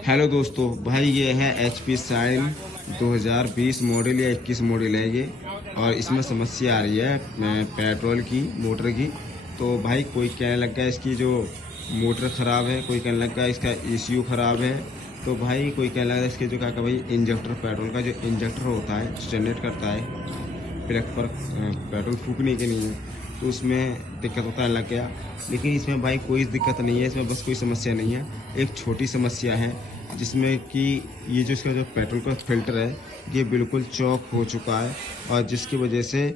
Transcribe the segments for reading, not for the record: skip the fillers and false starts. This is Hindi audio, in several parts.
हेलो दोस्तों, भाई ये है HP शाइन 2020 मॉडल या 21 मॉडल है ये। और इसमें समस्या आ रही है पेट्रोल की, मोटर की। तो भाई कोई कहने लगा इसकी जो मोटर ख़राब है, कोई कहने लगा इसका ECU ख़राब है। तो भाई कोई कहने लगा इसके जो क्या भाई इंजेक्टर, पेट्रोल का जो इंजेक्टर होता है जो जनरेट करता है प्लग पर पेट्रोल फूकने के लिए, तो उसमें दिक्कत होता है लग गया। लेकिन इसमें भाई कोई दिक्कत नहीं है, इसमें बस कोई समस्या नहीं है। एक छोटी समस्या है जिसमें कि ये जो इसका जो पेट्रोल का फिल्टर है ये बिल्कुल चौक हो चुका है, और जिसकी वजह से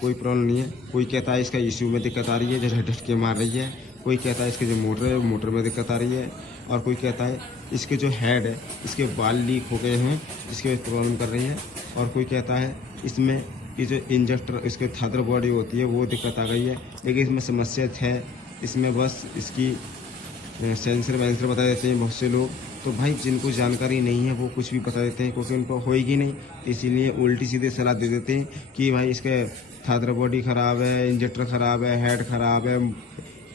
कोई प्रॉब्लम नहीं है। कोई कहता है इसका ECU में दिक्कत आ रही है जो झटके मार रही है, कोई कहता है इसके जो मोटर है मोटर में दिक्कत आ रही है, और कोई कहता है इसके जो हेड है इसके बाल लीक हो गए हैं जिसकी वजह से प्रॉब्लम कर रही है, और कोई कहता है इसमें ये जो इंजेक्टर इसके थादर बॉडी होती है वो दिक्कत आ गई है। लेकिन इसमें समस्या है, इसमें बस इसकी सेंसर वेंसर बता देते हैं बहुत से लोग। तो भाई जिनको जानकारी नहीं है वो कुछ भी बता देते हैं क्योंकि उनको होएगी नहीं, इसीलिए उल्टी सीधे सलाह दे देते हैं कि भाई इसके थादर बॉडी ख़राब है, इंजेक्टर ख़राब है, हेड ख़राब है,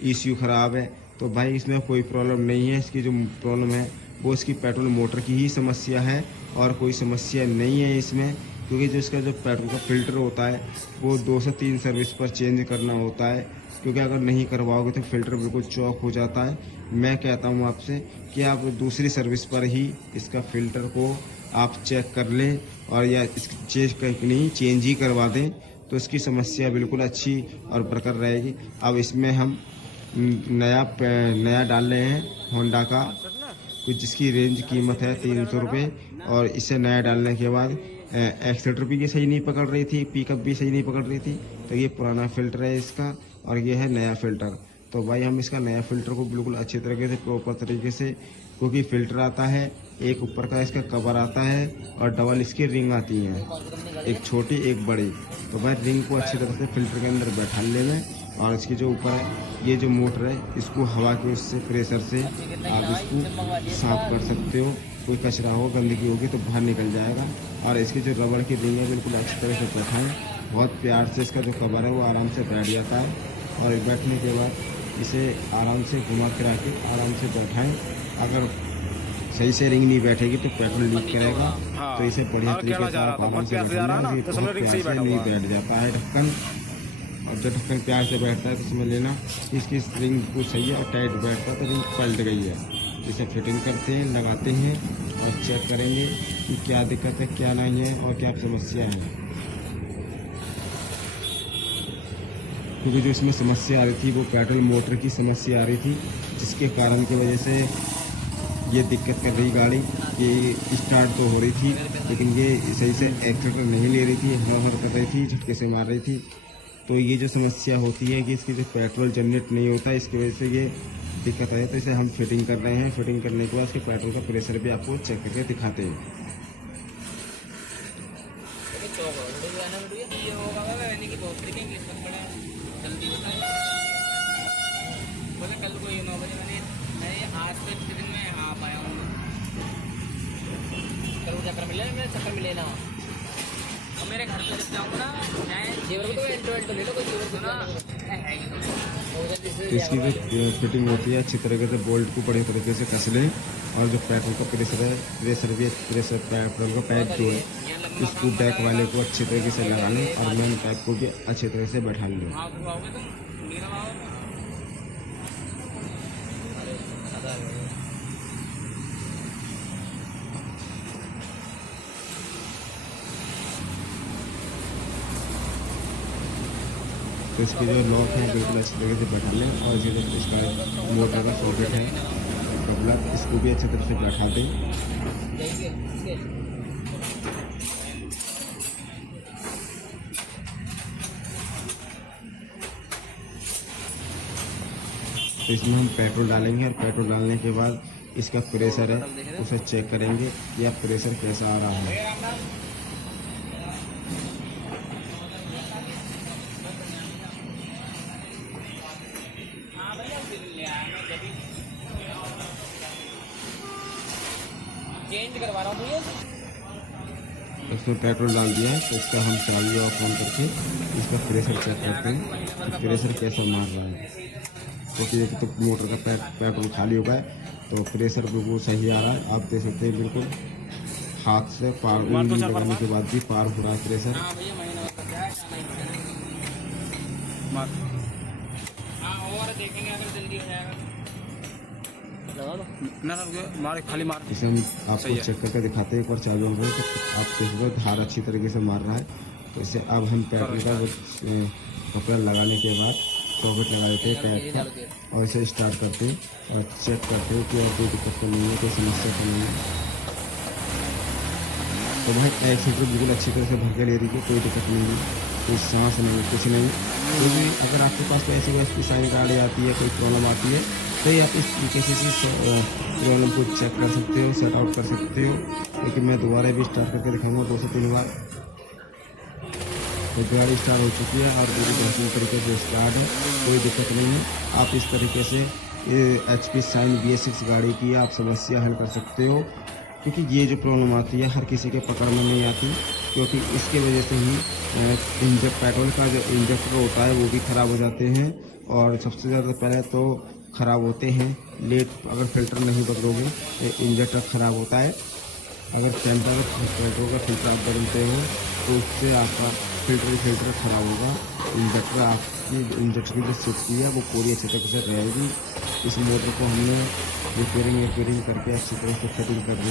ECU ख़राब है। तो भाई इसमें कोई प्रॉब्लम नहीं है। इसकी जो प्रॉब्लम है वो इसकी पेट्रोल मोटर की ही समस्या है, और कोई समस्या नहीं है इसमें। क्योंकि जो इसका जो पेट्रोल का फ़िल्टर होता है वो 2 से 3 सर्विस पर चेंज करना होता है, क्योंकि अगर नहीं करवाओगे तो फ़िल्टर बिल्कुल चौक हो जाता है। मैं कहता हूँ आपसे कि आप दूसरी सर्विस पर ही इसका फ़िल्टर को आप चेक कर लें, और या इसकी चेंज ही करवा दें, तो इसकी समस्या बिल्कुल अच्छी और बरकरार रहेगी। अब इसमें हम नया डाल रहे हैं होंडा का, कुछ जिसकी रेंज कीमत है 300 रुपये। और इसे नया डालने के बाद एक्सीटर भी ये सही नहीं पकड़ रही थी, पिकअप भी सही नहीं पकड़ रही थी। तो ये पुराना फ़िल्टर है इसका, और ये है नया फ़िल्टर। तो भाई हम इसका नया फ़िल्टर को बिल्कुल अच्छी तरीके से प्रॉपर तरीके से, क्योंकि फ़िल्टर आता है एक ऊपर का इसका कवर आता है और डबल इसकी रिंग आती हैं, एक छोटी एक बड़ी। तो भाई रिंग को अच्छी तरह से फ़िल्टर के अंदर बैठा लेना, और इसके जो ऊपर है ये जो मोटर है इसको हवा के उससे प्रेशर से आप इसको साफ कर सकते हो। कोई कचरा हो, गंदगी होगी तो बाहर निकल जाएगा। और इसकी जो रबड़ की रिंग है बिल्कुल अच्छी तरह से बैठाएँ, बहुत प्यार से इसका जो कवर है वो आराम से बैठ जाता है। और बैठने के बाद इसे आराम से घुमा फिरा के आराम से बैठाएँ। अगर सही से रिंग नहीं बैठेगी तो पेट्रोल लीक करेगा। तो इसे बढ़िया तरीके से आप आराम से बैठाना, प्यार से नहीं बैठ जाता है ढक्कन। और जब ढक्कन प्यार से बैठता है तो समझ लेना इसकी रिंग बिल्कुल सही है, और टाइट बैठता है तो रिंग पलट गई है। इसे फिटिंग करते हैं, लगाते हैं और चेक करेंगे कि क्या दिक्कत है, क्या नहीं है और क्या समस्या है। क्योंकि जो इसमें समस्या आ रही थी वो पेट्रोल मोटर की समस्या आ रही थी, जिसके कारण की वजह से ये दिक्कत कर रही गाड़ी कि स्टार्ट तो हो रही थी लेकिन ये सही से एक्सीटर नहीं ले रही थी, हवा कर रही थी, झटके से मार रही थी। तो ये जो समस्या होती है कि इसकी जो पेट्रोल जनरेट नहीं होता, इसकी वजह से ये दिक्कत आई है। तो इसे हम फिटिंग कर रहे हैं। फिटिंग करने के बाद इसके पेट्रोल का प्रेशर भी आपको चेक करके दिखाते हैं। चक्कर मिले ना और मेरे घर पे जब जाऊँगा ना, जेवर को तो एंटो ले लो, कोई जेवर को ना है तो इसकी जो फिटिंग होती है अच्छी तरीके से बोल्ट को बढ़िया तरीके से कस लें, और जो पेट्रोल का प्रेशर है, प्रेशर पेट्रोल का पाइप जो है इसको बैक वाले को अच्छी तरीके से लगा लें, और मेन पाइप को भी अच्छी तरह से बैठा लें। तो इसके जो लॉक है बिल्कुल अच्छी तरीके से बैठा लें, और इसी तरह इसका मोटर का सॉकेट है प्लग, इसको भी अच्छी तरह से बैठा दें। तो इसमें हम पेट्रोल डालेंगे, और पेट्रोल डालने के बाद इसका प्रेशर है उसे चेक करेंगे कि आप प्रेशर कैसा आ रहा है। चेंज करवा रहा हूँ भैया। उसमें पेट्रोल डाल दिया है, तो इसका हम चाबी ऑफ ऑन करके इसका प्रेशर चेक करते हैं कि प्रेशर कैसा मार रहा है। क्योंकि तो मोटर का पेट्रोल खाली होगा है, तो प्रेशर बिल्कुल सही आ रहा है, आप देख सकते हैं बिल्कुल हाथ से पार उंगली लगाने के बाद भी पार हो रहा है प्रेशर। हाँ भैया महीना बता क्या मार हाँ और देखेंगे अगर जल्दी हो जाएगा लगा दो ना मार खाली मार। इसे हम आपको सही है। चेक करके दिखाते हैं एक बार चाबी होगा तो आप देखोगे धार अच्छी तरीके से मार रहा है। तो इसे अब हम पेट्रोल का कपड़ा लगाने के बाद पॉकेट लगा देते हैं पैर पर और इसे स्टार्ट करते हैं और चेक करते हैं कि और कोई दिक्कत तो नहीं है, कोई समस्या तो नहीं है। तो भाई एक्सीटर बिल्कुल अच्छी तरह से भर के ले रही है, कोई दिक्कत नहीं है, कोई सांस नहीं, कुछ नहीं। कोई भी अगर आपके पास कोई ऐसी वैसी साइन गाड़ी आती है, कोई प्रॉब्लम आती है तो ये आप इस तरीके से इस प्रॉब्लम को चेक कर सकते हो, सेट आउट कर सकते हो। लेकिन मैं दोबारा भी स्टार्ट करके दिखाऊंगा 2 से 3 बार। तो गाड़ी स्टार्ट हो चुकी है और पूरी बेहतरीन तरीके से स्टार्ट है, कोई दिक्कत नहीं है। आप इस तरीके से HP शाइन BS6 गाड़ी की आप समस्या हल कर सकते हो, क्योंकि ये जो प्रॉब्लम आती है हर किसी के पकड़ में नहीं आती, क्योंकि इसके वजह से ही पेट्रोल का जो इंजेक्टर होता है वो भी ख़राब हो जाते हैं। और सबसे ज़्यादा पहले तो ख़राब होते हैं लेट, अगर फिल्टर नहीं बदलोगे इंजेक्टर ख़राब होता है। अगर पेट्रोल का फिल्टर आप बदलते हो तो उससे आपका फिल्टर ख़राब होगा, इंजेक्टर आपकी इंजेक्टर की जो सेफ्टी है वो पूरी अच्छी तरह से रहेगी। इस मोटर को हमने रिपेयरिंग करके अच्छी तरह से फिटिंग कर दी।